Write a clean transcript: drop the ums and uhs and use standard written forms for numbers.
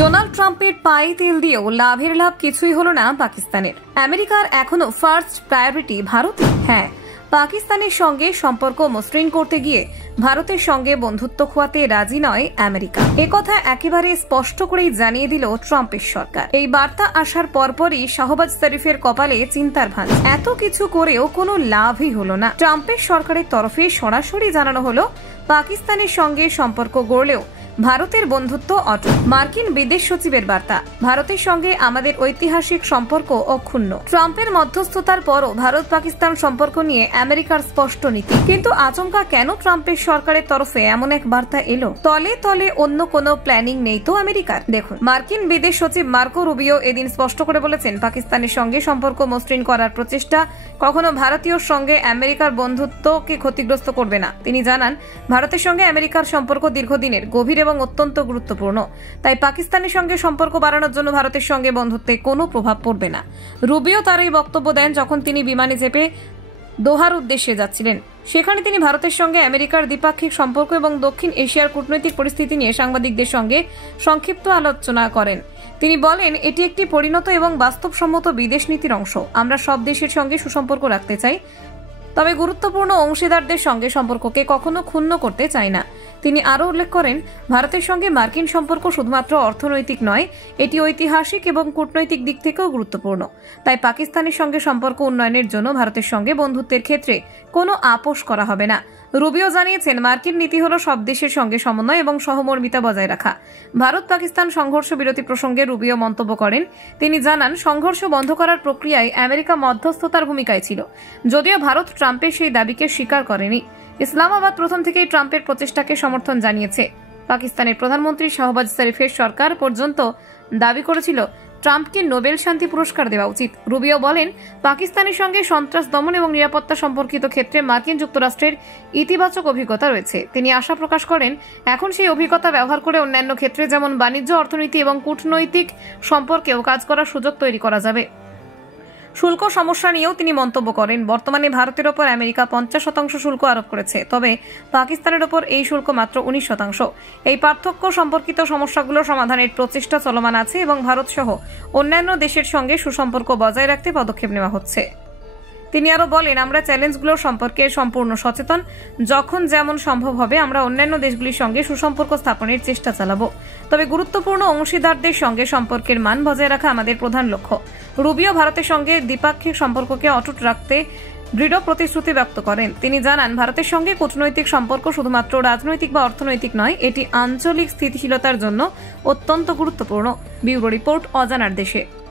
Donald ট্রাম্পের পায়ে তেল দিয়েও লাভের লাভ কিছুই হলো না পাকিস্তানের। আমেরিকার এখনো ফার্স্ট প্রায়োরিটি ভারত। হ্যাঁ, পাকিস্তানের সঙ্গে সম্পর্ক মসৃণ করতে গিয়ে ভারতের সঙ্গে বন্ধুত্ব খোয়াতে রাজি নয় আমেরিকা। একথা একেবারে স্পষ্ট করেই জানিয়ে দিল ট্রাম্পের সরকার। এই বার্তা আসার পরপরই শাহবাজ শরীফের কপালে চিন্তার ভাঁজ। এত কিছু করেও কোনো লাভই হলো না। ট্রাম্পের সরকারের তরফে সরাসরি জানানো হলো পাকিস্তানের সঙ্গে সম্পর্ক গড়লেও ভারতের বন্ধুত্ব অটুট। মার্কিন বিদেশ সচিবের বার্তা, ভারতের সঙ্গে আমাদের ঐতিহাসিক সম্পর্ক অক্ষুণ্ণ। ট্রাম্পের মধ্যস্থতার পরও ভারত পাকিস্তান সম্পর্ক নিয়ে আমেরিকার স্পষ্ট নীতি। কিন্তু আচমকা কেন ট্রাম্পের সরকারের তরফে এমন এক বার্তা এলো? তলে তলে অন্য কোনো প্ল্যানিং নেই তো আমেরিকার? দেখুন, মার্কিন বিদেশ সচিব মার্কো রুবিও এদিন স্পষ্ট করে বলেছেন, পাকিস্তানের সঙ্গে সম্পর্ক মসৃণ করার প্রচেষ্টা কখনো ভারতীয় সঙ্গে আমেরিকার বন্ধুত্বকে ক্ষতিগ্রস্ত করবে না। তিনি জানান, ভারতের সঙ্গে আমেরিকার সম্পর্ক দীর্ঘদিনের, গভীর এবং অত্যন্ত গুরুত্বপূর্ণ। তাই পাকিস্তানের সঙ্গে সম্পর্ক বাড়ানোর জন্য ভারতের সঙ্গে বন্ধুত্বে কোনো প্রভাব পড়বে না। রুবিও তার এই বক্তব্য দেন যখন তিনি বিমানে চেপে দোহার উদ্দেশ্যে যাচ্ছিলেন। সেখানে তিনি ভারতের সঙ্গে আমেরিকার দ্বিপাক্ষিক সম্পর্ক এবং দক্ষিণ এশিয়ার কূটনৈতিক পরিস্থিতি নিয়ে সাংবাদিকদের সঙ্গে সংক্ষিপ্ত আলোচনা করেন। তিনি বলেন, এটি একটি পরিণত এবং বাস্তবসম্মত বিদেশ নীতির অংশ। আমরা সব দেশের সঙ্গে সুসম্পর্ক রাখতে চাই, তবে গুরুত্বপূর্ণ অংশীদারদের সঙ্গে সম্পর্ককে কখনো ক্ষুণ্ণ করতে চাই না। তিনি আরও উল্লেখ করেন, ভারতের সঙ্গে মার্কিন সম্পর্ক শুধুমাত্র অর্থনৈতিক নয়, এটি ঐতিহাসিক এবং কূটনৈতিক দিক থেকেও গুরুত্বপূর্ণ। তাই পাকিস্তানের সঙ্গে সম্পর্ক উন্নয়নের জন্য ভারতের সঙ্গে বন্ধুত্বের ক্ষেত্রে কোনো আপোষ করা হবে না। রুবিও জানিয়েছেন, মার্কিন নীতি হল সব দেশের সঙ্গে সমন্বয় এবং সহমর্মিতা বজায় রাখা। ভারত পাকিস্তান সংঘর্ষ বিরতি প্রসঙ্গে রুবিও মন্তব্য করেন। তিনি জানান, সংঘর্ষ বন্ধ করার প্রক্রিয়ায় আমেরিকা মধ্যস্থতার ভূমিকায় ছিল, যদিও ভারত ট্রাম্পের সেই দাবিকে স্বীকার করেনি। ইসলামাবাদ প্রথম থেকেই ট্রাম্পের প্রচেষ্টাকে সমর্থন জানিয়েছে। পাকিস্তানের প্রধানমন্ত্রী শাহবাজ শরীফের সরকার পর্যন্ত দাবি করেছিল ট্রাম্পকে নোবেল শান্তি পুরস্কার দেওয়া উচিত। রুবিও বলেন, পাকিস্তানের সঙ্গে সন্ত্রাস দমন এবং নিরাপত্তা সম্পর্কিত ক্ষেত্রে মার্কিন যুক্তরাষ্ট্রের ইতিবাচক অভিজ্ঞতা রয়েছে। তিনি আশা প্রকাশ করেন, এখন সেই অভিজ্ঞতা ব্যবহার করে অন্যান্য ক্ষেত্রে যেমন বাণিজ্য, অর্থনীতি এবং কূটনৈতিক সম্পর্কেও কাজ করার সুযোগ তৈরি করা যাবে। শুল্ক সমস্যা নিয়েও তিনি মন্তব্য করেন, বর্তমানে ভারতের ওপর আমেরিকা 50% শুল্ক আরোপ করেছে, তবে পাকিস্তানের ওপর এই শুল্ক মাত্র 19%। এই পার্থক্য সম্পর্কিত সমস্যাগুলো সমাধানের প্রচেষ্টা চলমান আছে এবং ভারত সহ অন্যান্য দেশের সঙ্গে সুসম্পর্ক বজায় রাখতে পদক্ষেপ নেওয়া হচ্ছে। তিনি আরো বলেন, আমরা চ্যালেঞ্জগুলো সম্পর্কে সম্পূর্ণ সচেতন। যখন যেমন সম্ভব হবে আমরা অন্যান্য দেশগুলির সঙ্গে সুসম্পর্ক স্থাপনের চেষ্টা চালাবো, তবে গুরুত্বপূর্ণ অংশীদারদের সঙ্গে সম্পর্কের মান বজায় রাখা আমাদের প্রধান লক্ষ্য। রুবিও ভারতের সঙ্গে দ্বিপাক্ষিক সম্পর্ককে অটুট রাখতে দৃঢ় প্রতিশ্রুতি ব্যক্ত করেন। তিনি জানান, ভারতের সঙ্গে কূটনৈতিক সম্পর্ক শুধুমাত্র রাজনৈতিক বা অর্থনৈতিক নয়, এটি আঞ্চলিক স্থিতিশীলতার জন্য অত্যন্ত গুরুত্বপূর্ণ। ব্যুরো রিপোর্ট, অজানার দেশে।